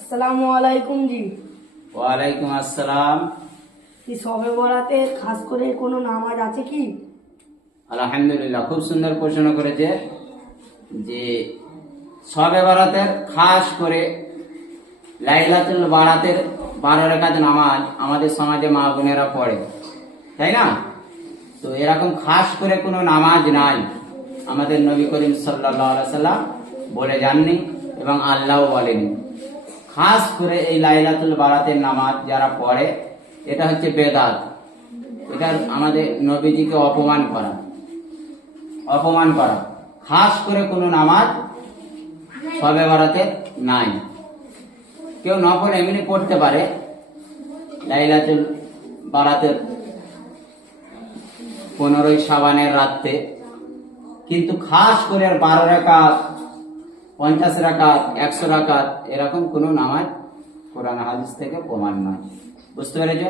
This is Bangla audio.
আসসালামু আলাইকুম জি। ওয়ালাইকুম আসসালাম। কি শবে বরাতে খাস করে কোনো নামাজ আছে কি? আলহামদুলিল্লাহ, খুব সুন্দর প্রশ্ন করেছে যে শবে বরাতের খাস করে লাইলাতুল বারাতের 12 রাকাত নামাজ আমাদের সমাজে মা বোনেরা পড়ে, তাই না? তো এরকম খাস করে কোনো নামাজ নাই, আমাদের নবী করিম সাল্লাল্লাহু আলাইহি সাল্লাম বলে যাননি এবং আল্লাহও বলেনি। খাস করে এই লাইলাতুল বারাতের নামাজ যারা পড়ে এটা হচ্ছে বেদাত, এটা আমাদের নবীজিকে অপমান করা। খাস করে কোনো নামাজ শবে বরাতে নাই। কেউ নফল এমনি পড়তে পারে লাইলাতুল বারাতের 15ই শাবানের রাতে, কিন্তু খাস করে 12 রাকাত, 50 রাকাত, 100 রাকাত এরকম কোনো নামাজ কোরআন হাদিস থেকে প্রমাণ নয়। বুঝতে পেরেছ?